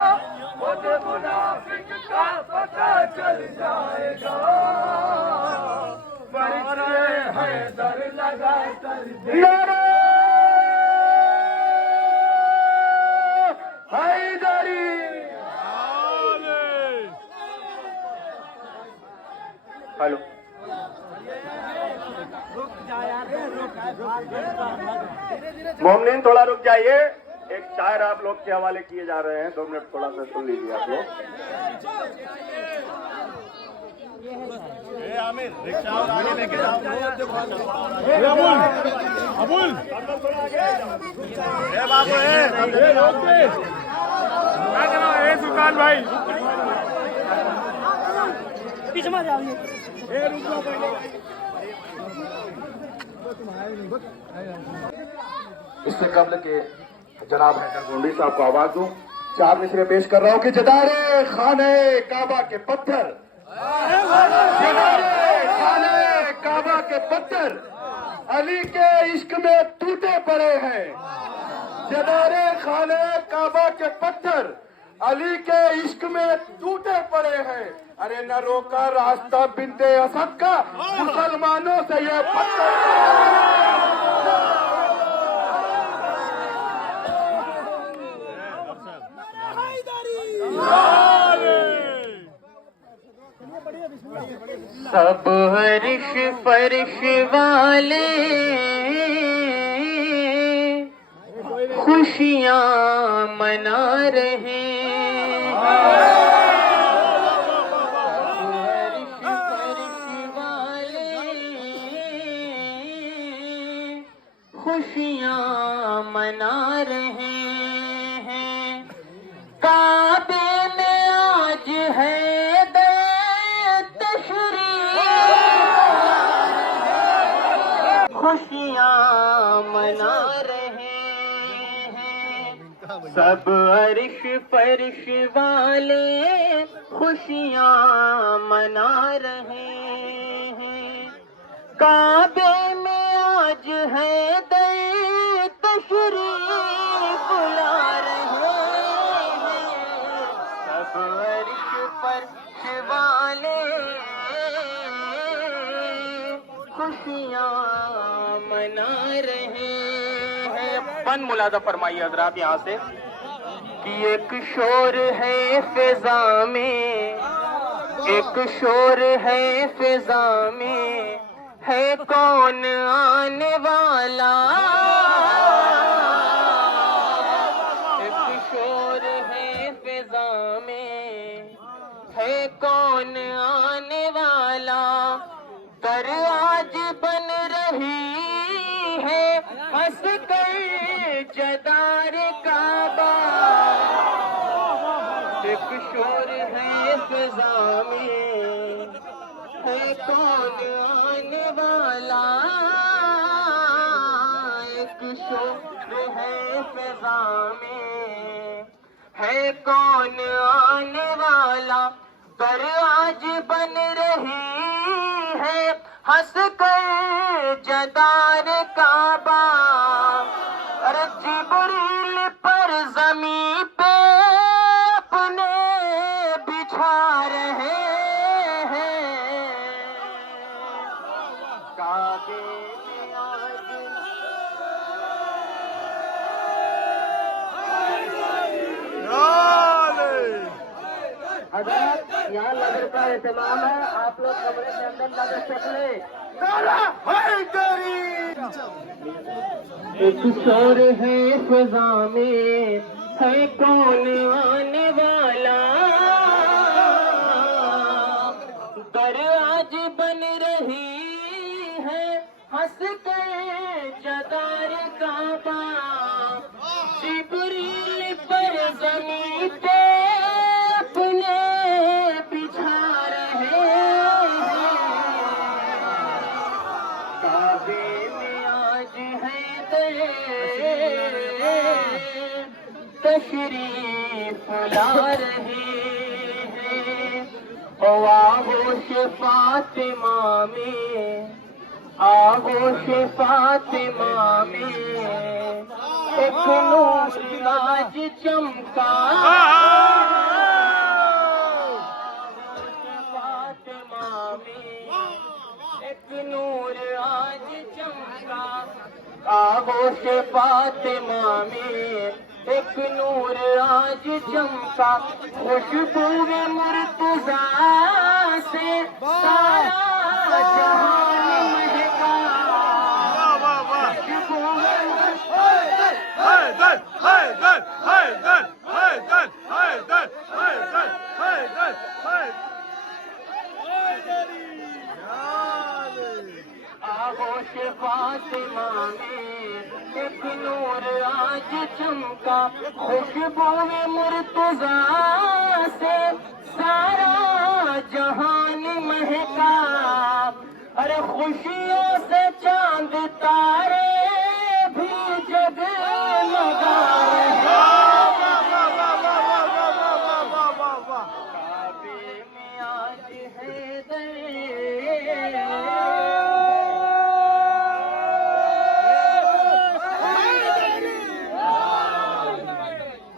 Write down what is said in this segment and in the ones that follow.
मुझे मुनाफिक का पता चल जाएगा। परिचय है दर लगा कर नारे हैदरी। हेलो मोमनीन थोड़ा रुक जाइए। एक शायर आप लोग के हवाले किए जा रहे हैं, 2 मिनट थोड़ा सा सुन लीजिए आप लोग। आमिर रिक्शा आगे लेके जाओ। अबुल बाबू सुल्तान भाई पीछे में जाओ। इससे कबल के जनाब हैदर गोंडी साहब को आवाज दूं, 4 मिसरे पेश कर रहा हूं कि जदारे खाने काबा के पत्थर, जदारे खाने काबा के पत्थर अली के इश्क में टूटे पड़े हैं। जदारे खाने काबा के पत्थर अली के इश्क में टूटे पड़े हैं। अरे न रोका रास्ता बिनते असद का मुसलमानों से ये पत्थर। सब हर्ष फर्श वाले खुशियाँ मना रहे हैं। हर्ष फर्श वाले खुशियाँ मना रहे हैं। काबे में आज है खुशियाँ मना रहे हैं। सब अर्श फर्श वाले खुशियाँ मना रहे हैं। काबे में आज है दर तशरीफ ला रहे हैं। सब अर्श फर्श वाले खुशियाँ मना रहे हैं। बन मुलादा फरमाइए हजरात यहाँ से कि एक शोर है फिजा में, एक शोर है फिजा में, है कौन आने वाला। एक शोर है फिजा में, है कौन आने वाला। दर आज बन रही है हंस कर जदार काबा। एक शोर है फिजा में, है कौन आने वाला। एक शोर है फिजा में, है कौन आने वाला। दर आज बन रही है हंस कर जदार काबा। अरे जिब्रील पर ज़मीं पे अपने बिछा रहे हैं। काबे में आज हज़रत यहाँ लंगर का एहतमाम है, आप लोग कमरे के अंदर लगे चले। एक शोर है फिजा में, है कौन आने वाला। दर आज बन रही है हंस के जदार काबा। जिब्रील पर ज़मीं पे अपने बिछा रहे हैं। काबे में आज है तशरीफ ला रहे हैं। आगोश फातिमा में, आगोश फातिमा में एक नूर आज चमका। आगोश फातिमा में एक नूर आज चमका, खुशबू मुर्तजा से सारा जहान महका। आगोश फातिमा में एक नूर आज चमका, खुशबू मुर्तजा से सारा जहान महका। अरे खुशियों से चांद तारे भी जगमगा रहे। काबे में आज हैदर,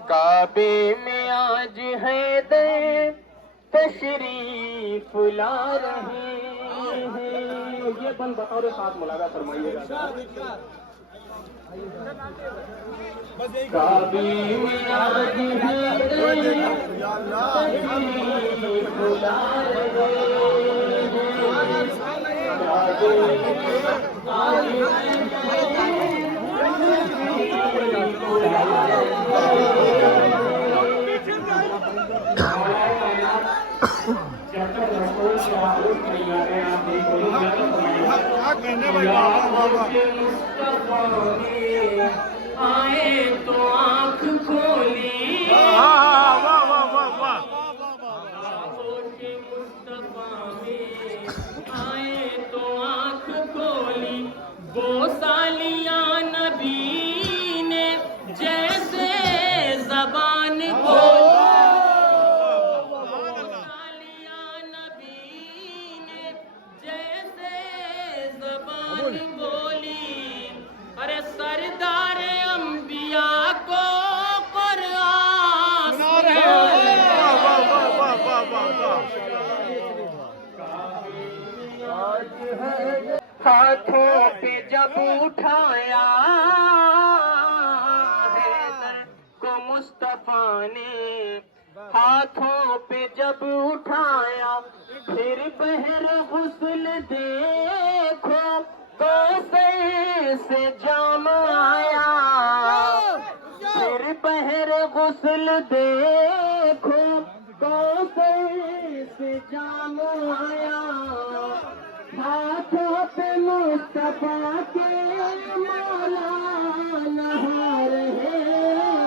काबे में आज हैदर तशरीफ ला रहे हैं। ये बंद बतौर साथ मुलादा फरमाइएगा। काबे में आज हैदर तशरीफ ला रहे हैं। काबे में आज आए तो आँख खोली, मुस्तफा में आए तो आँख खोली। वो सालिया नबी ने जैसे जबान खोली, सालिया नबी ने जैसे जबान बोली। अरे सरदार अंबिया को कुरान हाथों पे जब उठाया हैदर को मुस्तफा ने, हाथों पे जब उठाया फिर बहर गुस्ल देखो कौसर से जाम आया। फिर बहर गुस्ल देखो कौसर से जाम आया। हाथों पे मुस्तफा के मौला नहा रहे हैं,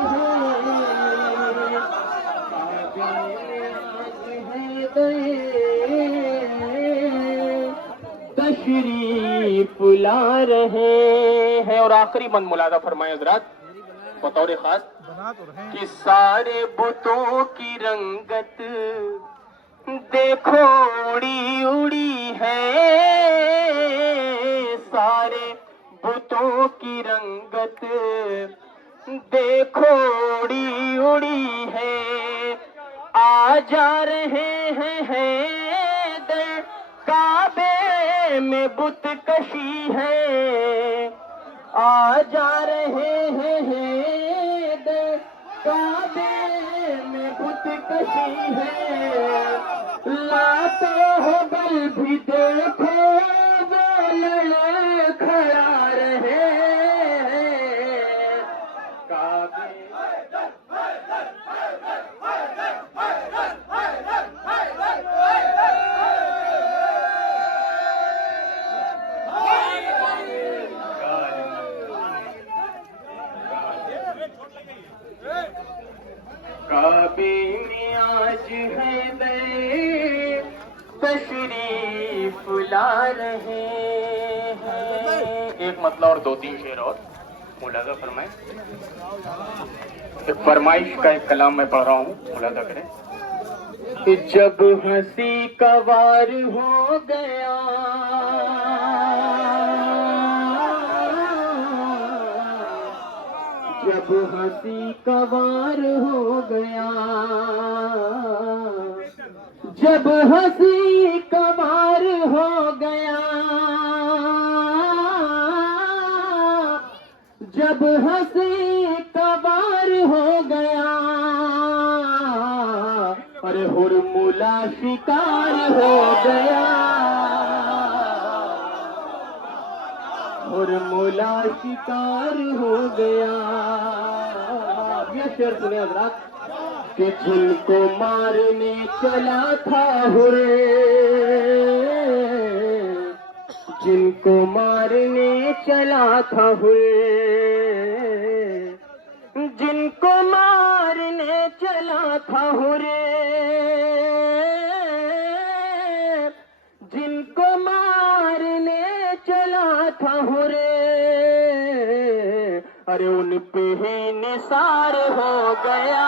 तशरीफ ला रहे हैं। और आखिरी बंद मुलादा फरमाए हजरात बतौर खास कि सारे बुतों की रंगत देखो उड़ी उड़ी है, सारे बुतों की रंगत देखो उड़ी उड़ी है। आ जा रहे हैं हैदर, काबे में बुत कशी है। आ जा रहे हैं हैदर, काबे में बुत कशी है। लाते हो बल भी देखो वो लड़े खड़ा रहे काबे। काबे में आज हैदर तशरीफ ला रहे हैं। एक मतलब और दो तीन शेर और मुलाजा फरमाए। एक फरमाइश का एक कलाम मैं पढ़ रहा हूँ, मुलाजा करें। कि जब हंसी का वार हो गया, जब हंसी का वार हो गया, जब हंसी का वार हो गया, जब हंसी कबार हो गया, अरे हुरमुला शिकार हो गया, हुरमुला शिकार हो गया। ये शेर सुने हजरात कि जिनको मारने चला था हुरे, जिनको मारने चला था हुरे, जिनको मारने चला था हुरे, जिनको मारने चला था हुरे, अरे उन पे ही निसार हो गया,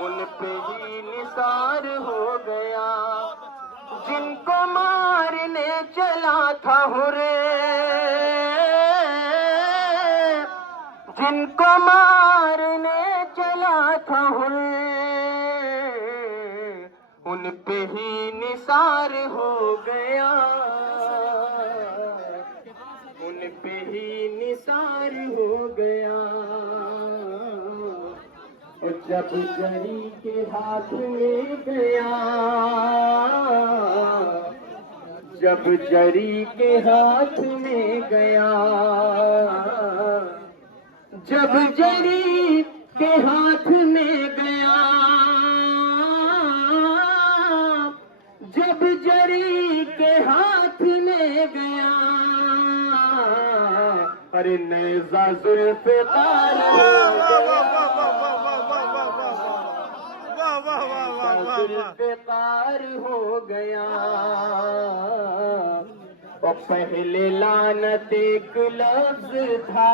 उन पे ही निसार हो गया। जिनको मारने चला था हुरे, जिनको मारने चला था हुरे, उन पे ही निसार हो गया, उन पे ही निसार हो गया। और जब जरी के हाथ में गया, जब जरी के हाथ में गया, जब जरी के हाथ में गया, जब जरी के हाथ में गया, अरे नेज़ा जुल्फ़िकार हो गया, जुल्फ़िकार हो गया। और पहले लानत एक लफ्ज़ था,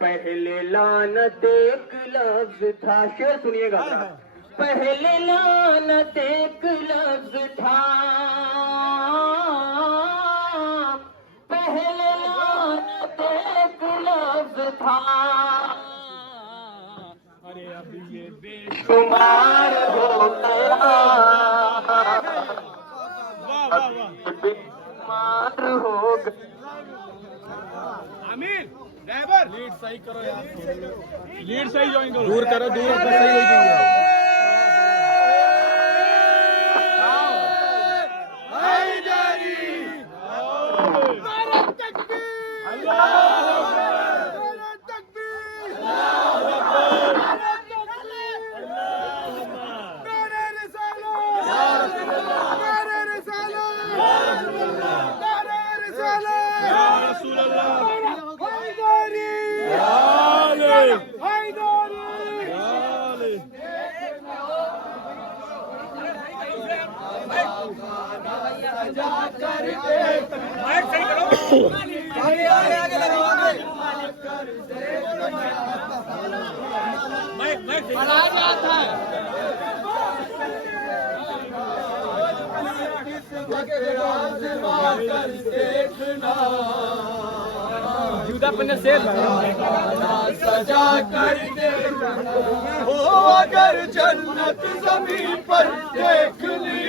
पहले लानत एक लफ्ज़ था। शेर सुनिएगा, पहले लानत एक लफ्ज़ था, पहले लानत एक लफ्ज़ था, अरे अब ये बेशुमार हो गया, बेशुमार हो गया। आमिर ड्राइवर लीड सही करो यार, लीड सही ज्वाइन करो, दूर करो, दूर अपना सही हो जाएगा। सजा कर हो अगर जन्नत ज़मीन पर देख ली,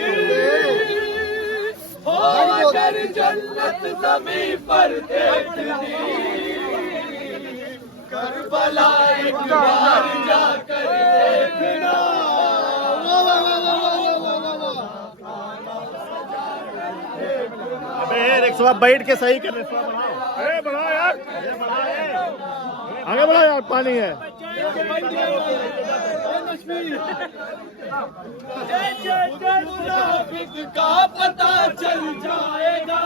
हो अगर जन्नत ज़मीन पर देख ली, करबला एक बार जाकर देखना। अबे 100 बैठ के सही कर रहे, अरे बढ़ाओ यार, आगे बढ़ाओ यार, पानी है। मुनाफिक का पता चल जाएगा,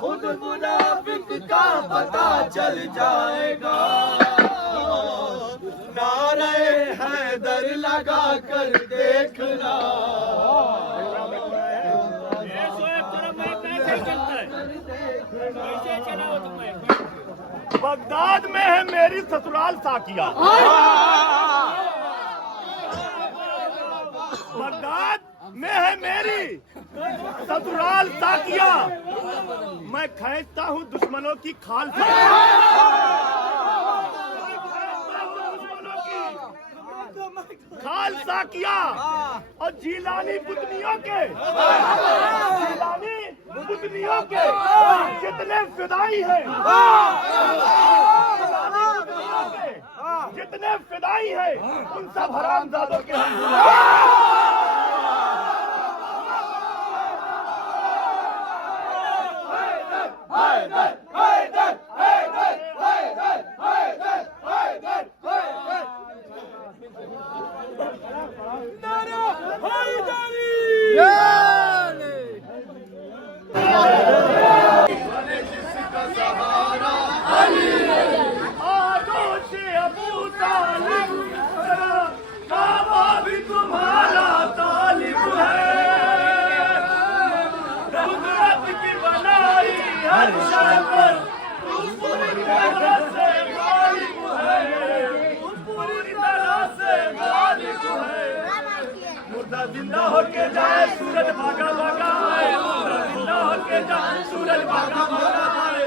खुद मुनाफिक का पता चल जाएगा, नारे हैदर लगा कर देखना। बगदाद में है मेरी ससुराल साकिया, बगदाद में है मेरी ससुराल साकिया, मैं खींचता हूँ दुश्मनों की खाल से, खाल साकिया और जीलानी बुतनियों के, जीलानी पुतलियों के जितने फिदाई हैं, जितने फिदाई हैं, उन सब हरामजादों के हम काबा भी तुम्हारा तालिब है, कुदरत की बनाई हर शय पर पूरी तरह से गालिब है, पूरी तरह से गालिब है। मुर्दा जिंदा होके जाए, सूरज भागा भागा आए, मुर्दा जिंदा होके जाए, सूरज भागा भागा आए।